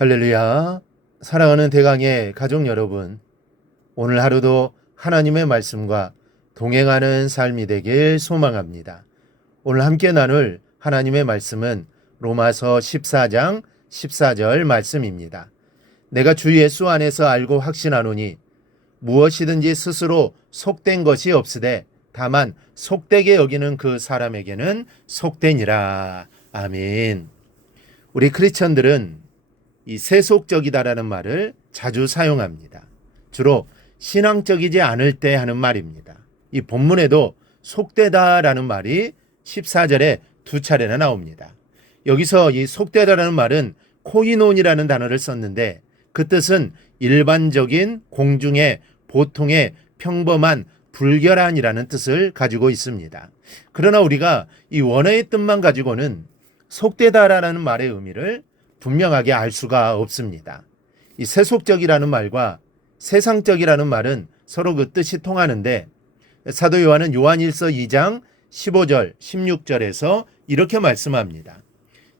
할렐루야. 사랑하는 대강의 가족 여러분, 오늘 하루도 하나님의 말씀과 동행하는 삶이 되길 소망합니다. 오늘 함께 나눌 하나님의 말씀은 로마서 14장 14절 말씀입니다. 내가 주 예수 안에서 알고 확신하노니 무엇이든지 스스로 속된 것이 없으되 다만 속되게 여기는 그 사람에게는 속되니라. 아멘. 우리 크리스천들은 이 세속적이다라는 말을 자주 사용합니다. 주로 신앙적이지 않을 때 하는 말입니다. 이 본문에도 속되다라는 말이 14절에 두 차례나 나옵니다. 여기서 이 속되다라는 말은 코이논이라는 단어를 썼는데 그 뜻은 일반적인 공중의 보통의 평범한 불결한이라는 뜻을 가지고 있습니다. 그러나 우리가 이 원어의 뜻만 가지고는 속되다라는 말의 의미를 분명하게 알 수가 없습니다. 이 세속적이라는 말과 세상적이라는 말은 서로 그 뜻이 통하는데 사도 요한은 요한일서 2장 15절 16절에서 이렇게 말씀합니다.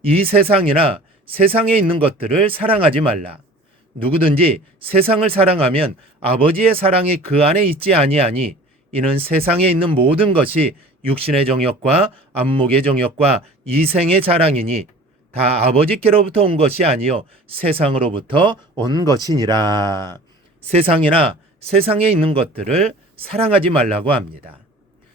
이 세상이나 세상에 있는 것들을 사랑하지 말라. 누구든지 세상을 사랑하면 아버지의 사랑이 그 안에 있지 아니하니 이는 세상에 있는 모든 것이 육신의 정욕과 안목의 정욕과 이생의 자랑이니 다 아버지께로부터 온 것이 아니요 세상으로부터 온 것이니라. 세상이나 세상에 있는 것들을 사랑하지 말라고 합니다.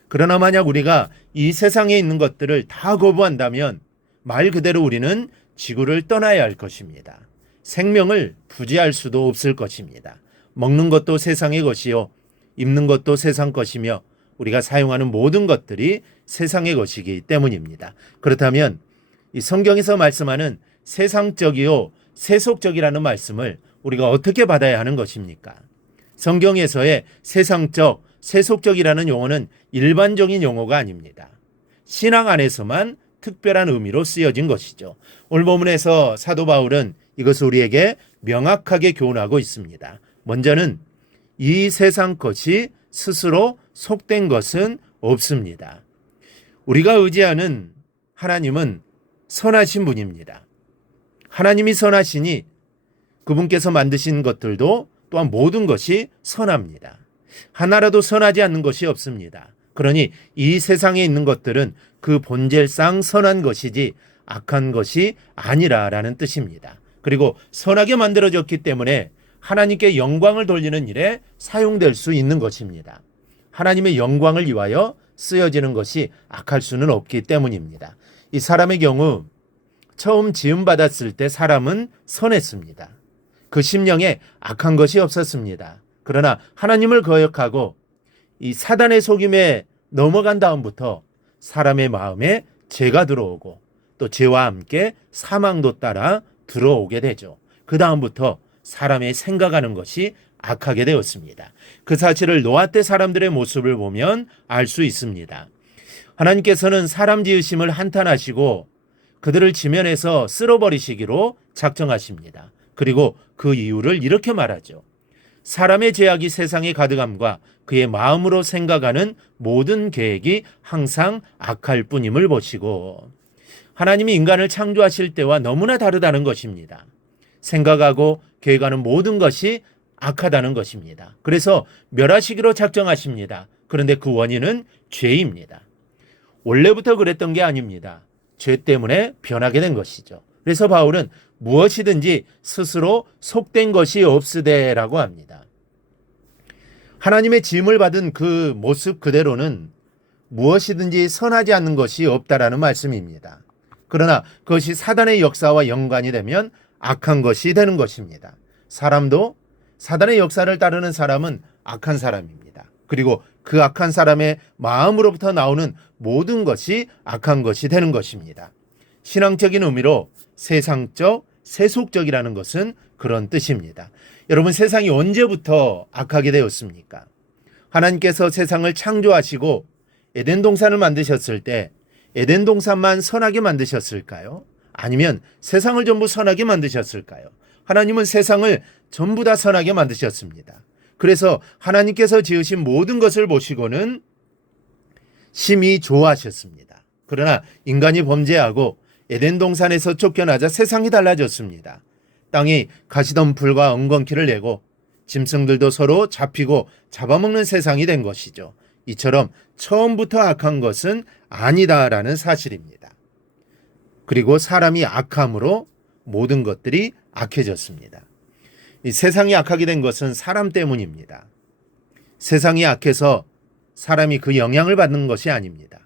그러나 만약 우리가 이 세상에 있는 것들을 다 거부한다면 말 그대로 우리는 지구를 떠나야 할 것입니다. 생명을 부지할 수도 없을 것입니다. 먹는 것도 세상의 것이요 입는 것도 세상 것이며 우리가 사용하는 모든 것들이 세상의 것이기 때문입니다. 그렇다면 이 성경에서 말씀하는 세상적이요 세속적이라는 말씀을 우리가 어떻게 받아야 하는 것입니까? 성경에서의 세상적, 세속적이라는 용어는 일반적인 용어가 아닙니다. 신앙 안에서만 특별한 의미로 쓰여진 것이죠. 오늘 본문에서 사도 바울은 이것을 우리에게 명확하게 교훈하고 있습니다. 먼저는 이 세상 것이 스스로 속된 것은 없습니다. 우리가 의지하는 하나님은 선하신 분입니다. 하나님이 선하시니 그분께서 만드신 것들도 또한 모든 것이 선합니다. 하나라도 선하지 않는 것이 없습니다. 그러니 이 세상에 있는 것들은 그 본질상 선한 것이지 악한 것이 아니라라는 뜻입니다. 그리고 선하게 만들어졌기 때문에 하나님께 영광을 돌리는 일에 사용될 수 있는 것입니다. 하나님의 영광을 위하여 쓰여지는 것이 악할 수는 없기 때문입니다. 이 사람의 경우 처음 지음받았을 때 사람은 선했습니다. 그 심령에 악한 것이 없었습니다. 그러나 하나님을 거역하고 이 사단의 속임에 넘어간 다음부터 사람의 마음에 죄가 들어오고 또 죄와 함께 사망도 따라 들어오게 되죠. 그 다음부터 사람의 생각하는 것이 악하게 되었습니다. 그 사실을 노아 때 사람들의 모습을 보면 알 수 있습니다. 하나님께서는 사람 지으심을 한탄하시고 그들을 지면에서 쓸어버리시기로 작정하십니다. 그리고 그 이유를 이렇게 말하죠. 사람의 죄악이 세상에 가득함과 그의 마음으로 생각하는 모든 계획이 항상 악할 뿐임을 보시고 하나님이 인간을 창조하실 때와 너무나 다르다는 것입니다. 생각하고 계획하는 모든 것이 악하다는 것입니다. 그래서 멸하시기로 작정하십니다. 그런데 그 원인은 죄입니다. 원래부터 그랬던 게 아닙니다. 죄 때문에 변하게 된 것이죠. 그래서 바울은 무엇이든지 스스로 속된 것이 없으되라고 합니다. 하나님의 지음을 받은 그 모습 그대로는 무엇이든지 선하지 않는 것이 없다라는 말씀입니다. 그러나 그것이 사단의 역사와 연관이 되면 악한 것이 되는 것입니다. 사람도 사단의 역사를 따르는 사람은 악한 사람입니다. 그리고 그 악한 사람의 마음으로부터 나오는 모든 것이 악한 것이 되는 것입니다. 신앙적인 의미로 세상적, 세속적이라는 것은 그런 뜻입니다. 여러분, 세상이 언제부터 악하게 되었습니까? 하나님께서 세상을 창조하시고 에덴 동산을 만드셨을 때 에덴 동산만 선하게 만드셨을까요? 아니면 세상을 전부 선하게 만드셨을까요? 하나님은 세상을 전부 다 선하게 만드셨습니다. 그래서 하나님께서 지으신 모든 것을 보시고는 심히 좋아하셨습니다. 그러나 인간이 범죄하고 에덴 동산에서 쫓겨나자 세상이 달라졌습니다. 땅이 가시덤불과 엉겅퀴를 내고 짐승들도 서로 잡히고 잡아먹는 세상이 된 것이죠. 이처럼 처음부터 악한 것은 아니다라는 사실입니다. 그리고 사람이 악함으로 모든 것들이 악해졌습니다. 이 세상이 악하게 된 것은 사람 때문입니다. 세상이 악해서 사람이 그 영향을 받는 것이 아닙니다.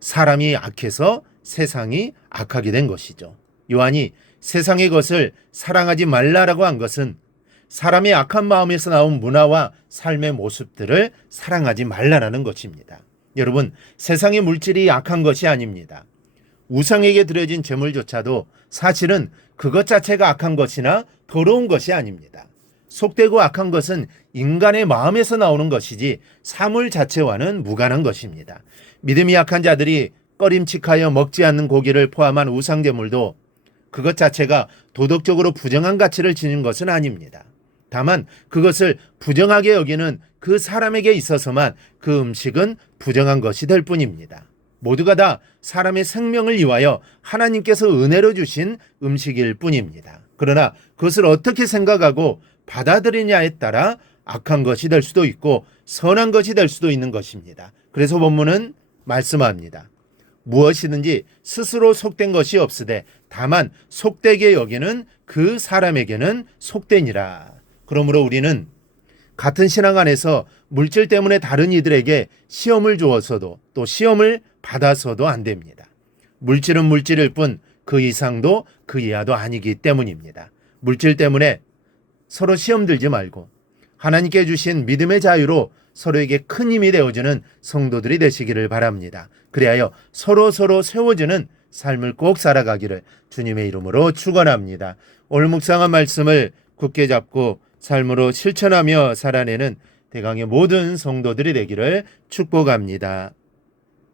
사람이 악해서 세상이 악하게 된 것이죠. 요한이 세상의 것을 사랑하지 말라라고 한 것은 사람의 악한 마음에서 나온 문화와 삶의 모습들을 사랑하지 말라라는 것입니다. 여러분, 세상의 물질이 악한 것이 아닙니다. 우상에게 드려진 제물조차도 사실은 그것 자체가 악한 것이나 더러운 것이 아닙니다. 속되고 악한 것은 인간의 마음에서 나오는 것이지 사물 자체와는 무관한 것입니다. 믿음이 약한 자들이 꺼림칙하여 먹지 않는 고기를 포함한 우상제물도 그것 자체가 도덕적으로 부정한 가치를 지닌 것은 아닙니다. 다만 그것을 부정하게 여기는 그 사람에게 있어서만 그 음식은 부정한 것이 될 뿐입니다. 모두가 다 사람의 생명을 위하여 하나님께서 은혜로 주신 음식일 뿐입니다. 그러나 그것을 어떻게 생각하고 받아들이냐에 따라 악한 것이 될 수도 있고 선한 것이 될 수도 있는 것입니다. 그래서 본문은 말씀합니다. 무엇이든지 스스로 속된 것이 없으되 다만 속되게 여기는 그 사람에게는 속되니라. 그러므로 우리는 같은 신앙 안에서 물질 때문에 다른 이들에게 시험을 주어서도 또 시험을 받아서도 안 됩니다. 물질은 물질일 뿐 그 이상도 그 이하도 아니기 때문입니다. 물질 때문에 서로 시험 들지 말고 하나님께 주신 믿음의 자유로 서로에게 큰 힘이 되어주는 성도들이 되시기를 바랍니다. 그리하여 서로 세워주는 삶을 꼭 살아가기를 주님의 이름으로 축원합니다. 오늘 묵상한 말씀을 굳게 잡고 삶으로 실천하며 살아내는 대강의 모든 성도들이 되기를 축복합니다.